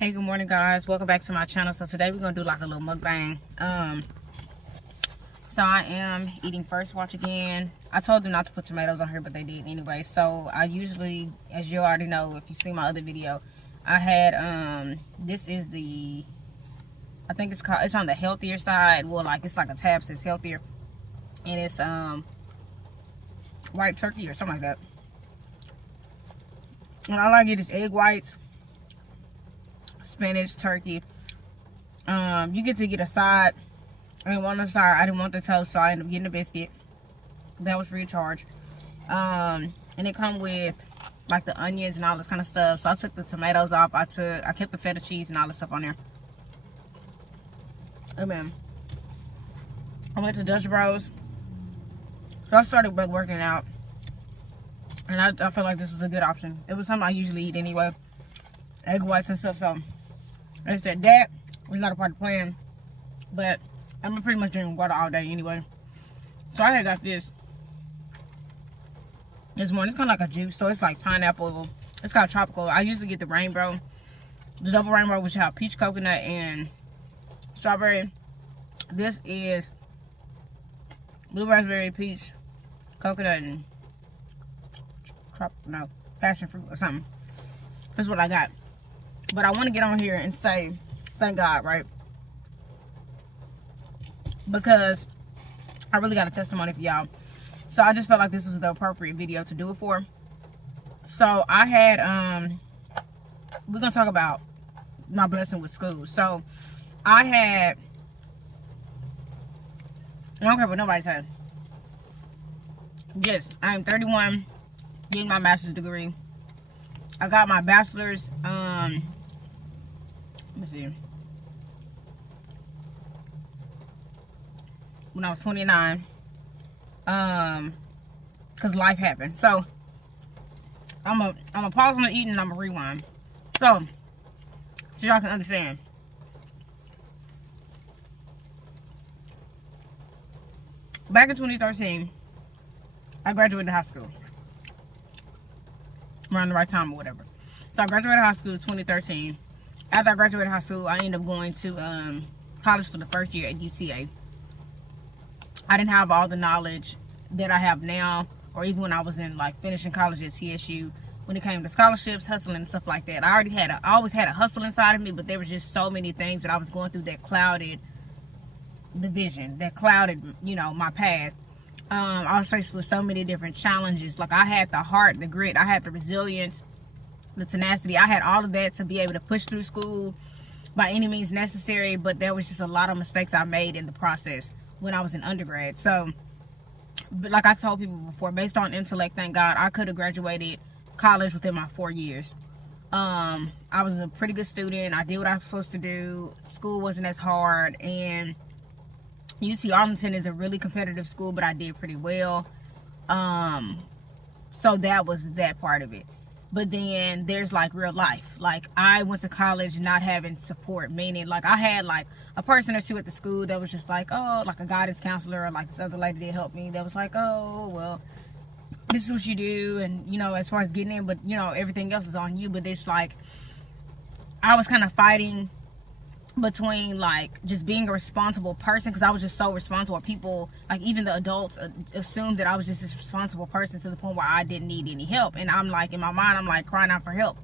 Hey, good morning, guys. Welcome back to my channel. So today we're gonna do like a little mukbang. So I am eating First Watch again. I told them not to put tomatoes on here, but they did anyway. So I usually, as you already know, if you've seen my other video, I had this is the, I think it's on the healthier side. Well, like it's like a tab says healthier, and it's white turkey or something like that. And all I get is egg whites, spinach, turkey. You get to get a side. I didn't want the side. I didn't want the toast, so I ended up getting a biscuit. That was free of charge. And it come with like the onions and all this kind of stuff. So I took the tomatoes off. I kept the feta cheese and all this stuff on there. And then I went to Dutch Bros. So I started working out, and I felt like this was a good option. It was something I usually eat anyway, egg whites and stuff. So it's that was not a part of the plan, but I'm pretty much drinking water all day anyway. So I had got this morning. It's kind of like a juice, so it's like pineapple. It's called tropical. I usually get the rainbow, the double rainbow, which have peach, coconut, and strawberry. This is blue raspberry, peach, coconut, and passion fruit or something. That's what I got. But I want to get on here and say thank God, right? Because I really got a testimony for y'all. So I just felt like this was the appropriate video to do it for. So I had we're gonna talk about my blessing with school. So I don't care what nobody says. Yes, I am 31, getting my master's degree. I got my bachelor's let me see, when I was 29, because life happened. So I'm a pause on the eating and I'm gonna rewind, so y'all can understand. Back in 2013, I graduated high school around the right time or whatever. So I graduated high school in 2013. After I graduated high school, I ended up going to college for the first year at UTA. I didn't have all the knowledge that I have now, or even when I was in like finishing college at TSU, when it came to scholarships, hustling, and stuff like that. I always had a hustle inside of me, but there was just so many things that I was going through that clouded the vision, that clouded, my path. I was faced with so many different challenges. Like I had the heart, the grit, I had the resilience, the tenacity. I had all of that to be able to push through school by any means necessary, but there was just a lot of mistakes I made in the process when I was in undergrad. So, but like I told people before, based on intellect, thank God, I could have graduated college within my 4 years. I was a pretty good student. I did what I was supposed to do. School wasn't as hard, and UT Arlington is a really competitive school, but I did pretty well. So that was that part of it. But then there's like real life. Like I went to college not having support, meaning like I had like a person or two at the school that was just like, oh, like a guidance counselor, or like this other lady that helped me that was like, oh, well, this is what you do, and as far as getting in, but everything else is on you. But it's like I was kind of fighting between like just being a responsible person, because I was just so responsible. People, like even the adults, assumed that I was just this responsible person to the point where I didn't need any help. And I'm like, in my mind, I'm like crying out for help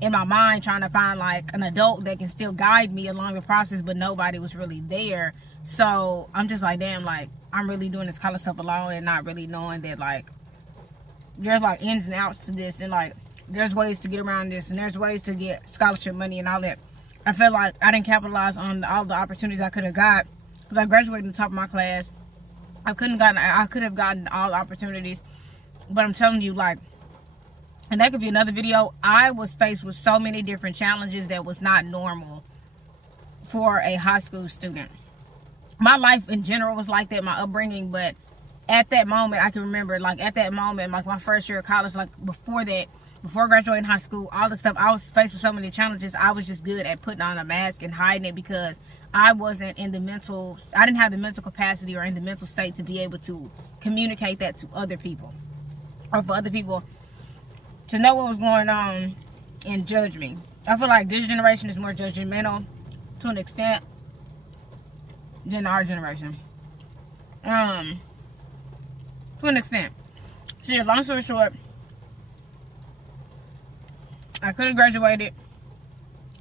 in my mind, trying to find like an adult that can still guide me along the process, but nobody was really there. So I'm just like, damn, like I'm really doing this college stuff alone and not really knowing that like there's like ins and outs to this, and like there's ways to get around this, and there's ways to get scholarship money and all that. I felt like I didn't capitalize on all the opportunities I could have got, because I graduated in the top of my class. I could have gotten all the opportunities, but I'm telling you, like, and that could be another video, I was faced with so many different challenges that was not normal for a high school student. My life in general was like that, my upbringing, but at that moment, I can remember, like, at that moment, like my first year of college, like before graduating high school, all the stuff, I was faced with so many challenges. I was just good at putting on a mask and hiding it, because I didn't have the mental capacity or in the mental state to be able to communicate that to other people, or for other people to know what was going on and judge me. I feel like this generation is more judgmental to an extent than our generation. To an extent. See, long story short, I could have graduated,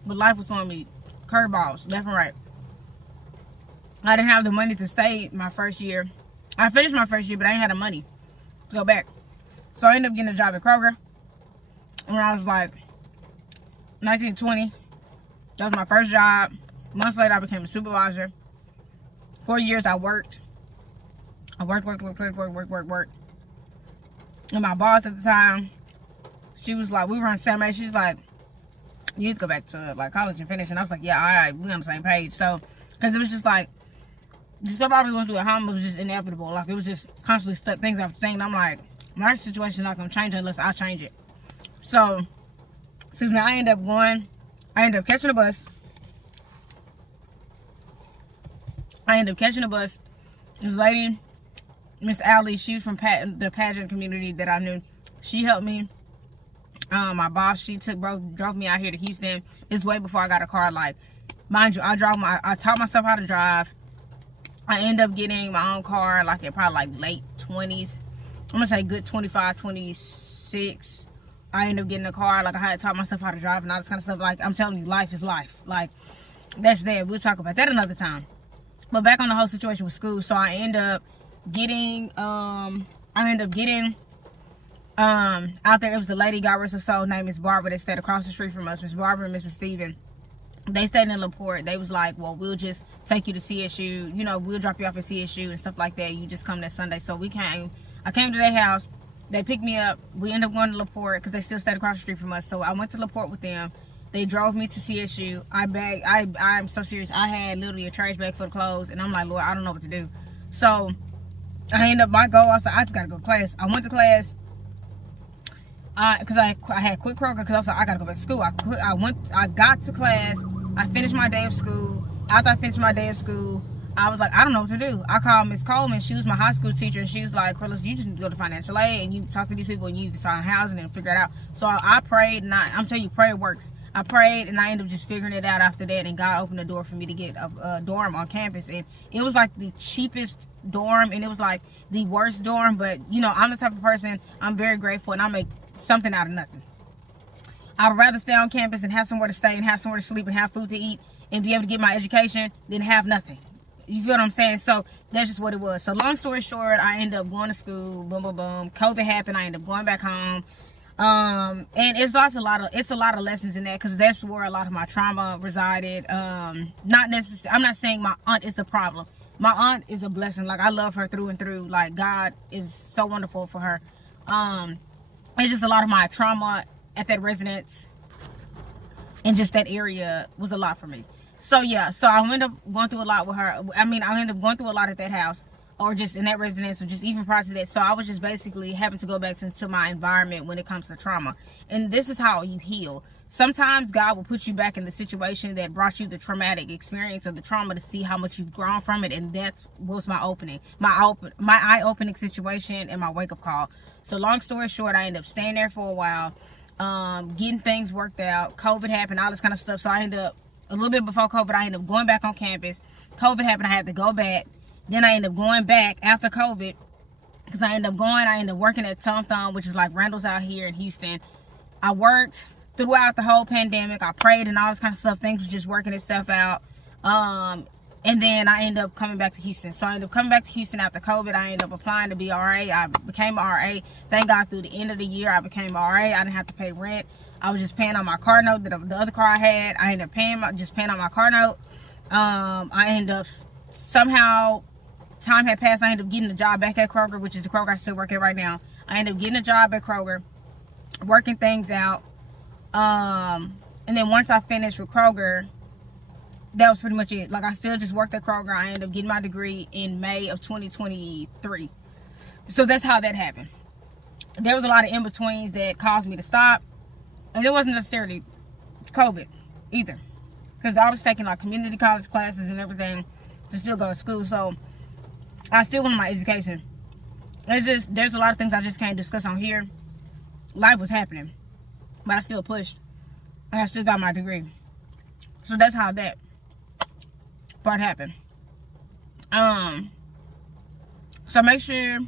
but life was throwing me curveballs left and right. I didn't have the money to stay my first year. I finished my first year, but I didn't have the money to go back. So I ended up getting a job at Kroger when I was like 19, 20. That was my first job. Months later, I became a supervisor. 4 years I worked. I worked. And my boss at the time, she was like, we were on the same age. She's like, you need to go back to like college and finish. And I was like, yeah, all right, we on the same page. So, because it was just like, the stuff I was going through at home was just inevitable. Like, it was just constantly stuck things after things. I'm like, my situation's not going to change unless I change it. So, excuse me, I ended up catching a bus. This lady, Miss Allie, she was from the pageant community that I knew. She helped me. My boss, she drove me out here to Houston. It's way before I got a car. Like, mind you, I taught myself how to drive. I ended up getting my own car like at probably like late 20s. I'm gonna say good 25, 26. I ended up getting a car. Like, I had taught myself how to drive and all this kind of stuff. Like, I'm telling you, life is life. Like, that's there. We'll talk about that another time. But back on the whole situation with school. So I ended up getting out there. It was a lady, God rest her soul, named Miss Barbara, that stayed across the street from us. Miss Barbara and Mrs. Steven. They stayed in LaPorte. They was like, well, we'll just take you to CSU. You know, we'll drop you off at CSU and stuff like that. You just come that Sunday. So I came to their house. They picked me up. We ended up going to LaPorte because they still stayed across the street from us. So I went to LaPorte with them. They drove me to CSU. I'm so serious. I had literally a trash bag full of clothes. And I'm like, Lord, I don't know what to do. So I ended up, my goal, I was like, I just got to go to class. I went to class. Because I had quit Kroger because I was like, I got to go back to school. I got to class. I finished my day of school. After I finished my day of school, I was like, I don't know what to do. I called Miss Coleman. She was my high school teacher, and she was like, Carlos, you just need to go to financial aid, and you need to talk to these people, and you need to find housing and figure it out. So I prayed, and I'm telling you, prayer works. I prayed, and I ended up just figuring it out after that, and God opened the door for me to get a dorm on campus. And it was like the cheapest dorm, and it was like the worst dorm, but, you know, I'm the type of person, I'm very grateful, and I make something out of nothing. I would rather stay on campus and have somewhere to stay and have somewhere to sleep and have food to eat and be able to get my education than have nothing. You feel what I'm saying? So that's just what it was. So long story short, I ended up going to school. Boom, boom, boom. COVID happened. I ended up going back home. And it's a lot of lessons in that because that's where a lot of my trauma resided. Not necessarily. I'm not saying my aunt is the problem. My aunt is a blessing. Like, I love her through and through. Like, God is so wonderful for her. It's just a lot of my trauma at that residence and just that area was a lot for me. So yeah, so I ended up going through a lot with her. I ended up going through a lot at that house, or just in that residence, or just even prior to that. So I was just basically having to go back into my environment when it comes to trauma. And this is how you heal. Sometimes God will put you back in the situation that brought you the traumatic experience or the trauma to see how much you've grown from it. And that was my eye-opening situation and my wake-up call. So long story short, I ended up staying there for a while, getting things worked out. COVID happened, all this kind of stuff. So I ended up, a little bit before COVID, I ended up going back on campus. COVID happened, I had to go back. Then I ended up going back after COVID because I ended up working at Tom Thumb, which is like Randall's out here in Houston. I worked throughout the whole pandemic. I prayed and all this kind of stuff. Things was just working itself out. And then I ended up coming back to Houston. So I ended up coming back to Houston after COVID. I ended up applying to be RA. I became an RA. Thank God through the end of the year, I became RA. I didn't have to pay rent. I was just paying on my car note. The other car I had, I ended up paying on my car note. I ended up somehow, time had passed. I ended up getting a job back at Kroger, which is the Kroger I still work at right now. I ended up getting a job at Kroger, working things out. And then once I finished with Kroger, that was pretty much it. Like, I still just worked at Kroger. I ended up getting my degree in May of 2023. So that's how that happened. There was a lot of in-betweens that caused me to stop. And it wasn't necessarily COVID either. Because I was taking like community college classes and everything to still go to school. So I still wanted my education. There's a lot of things I just can't discuss on here. Life was happening. But I still pushed. and I still got my degree. So that's how that part happened. So make sure,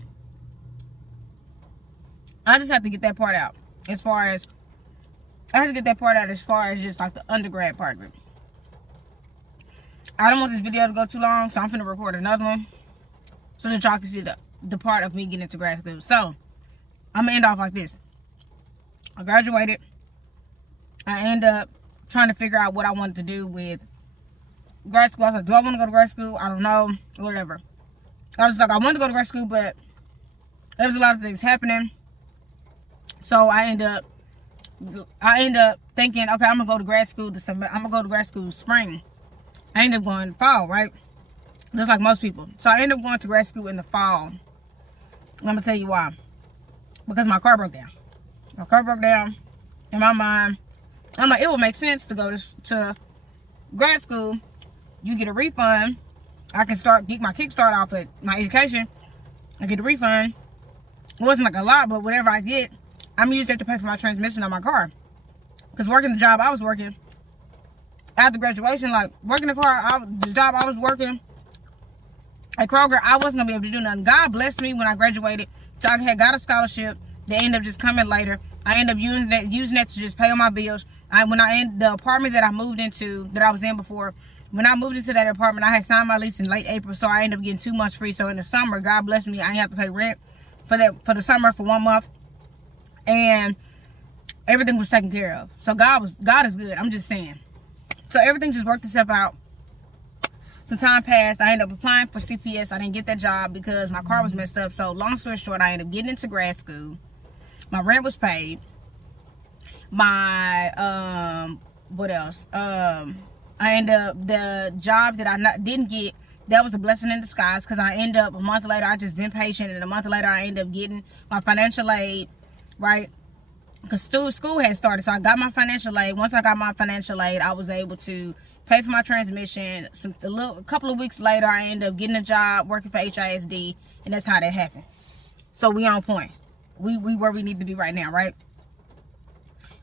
I just have to get that part out. As far as, I have to get that part out as far as just like the undergrad part of it. I don't want this video to go too long, so I'm finna record another one so that y'all can see the part of me getting into grad school. So I'm gonna end off like this. I graduated. I end up trying to figure out what I wanted to do with grad school. I was like, do I want to go to grad school? I don't know, whatever. I was like, I wanted to go to grad school, but there was a lot of things happening. So I end up thinking, okay, I'm gonna go to grad school this summer. I'm gonna go to grad school spring. I ended up going fall, right? Just like most people. So I ended up going to grad school in the fall. And I'm gonna tell you why. Because my car broke down. My car broke down. In my mind, I'm like, it would make sense to go to grad school. You get a refund. I can get my kickstart off at my education. I get a refund. It wasn't like a lot, but whatever I get, I'm gonna use that to pay for my transmission on my car. Because working the job I was working after graduation, like working the job I was working at Kroger, I wasn't gonna be able to do nothing. God blessed me when I graduated. So I got a scholarship. They ended up just coming later. I ended up using that to just pay all my bills. The apartment that I moved into, that I was in before, when I moved into that apartment, I had signed my lease in late April, so I ended up getting 2 months free. So in the summer, God blessed me, I didn't have to pay rent for the summer for 1 month, and everything was taken care of. So God is good. I'm just saying. So everything just worked itself out. Some time passed. I ended up applying for CPS. I didn't get that job because my car was messed up. So long story short, I ended up getting into grad school. My rent was paid. My what else? I ended up, the job that I didn't get, that was a blessing in disguise, because I ended up a month later, I just been patient, and a month later I ended up getting my financial aid, right? Because school had started, so I got my financial aid. Once I got my financial aid, I was able to pay for my transmission. A couple of weeks later, I ended up getting a job working for HISD, and that's how that happened. So we on point. We where we need to be right now, right?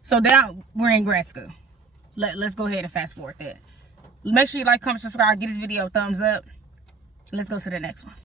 So now we're in grad school. Let's go ahead and fast forward that. Make sure you like, comment, subscribe, give this video a thumbs up. Let's go to the next one.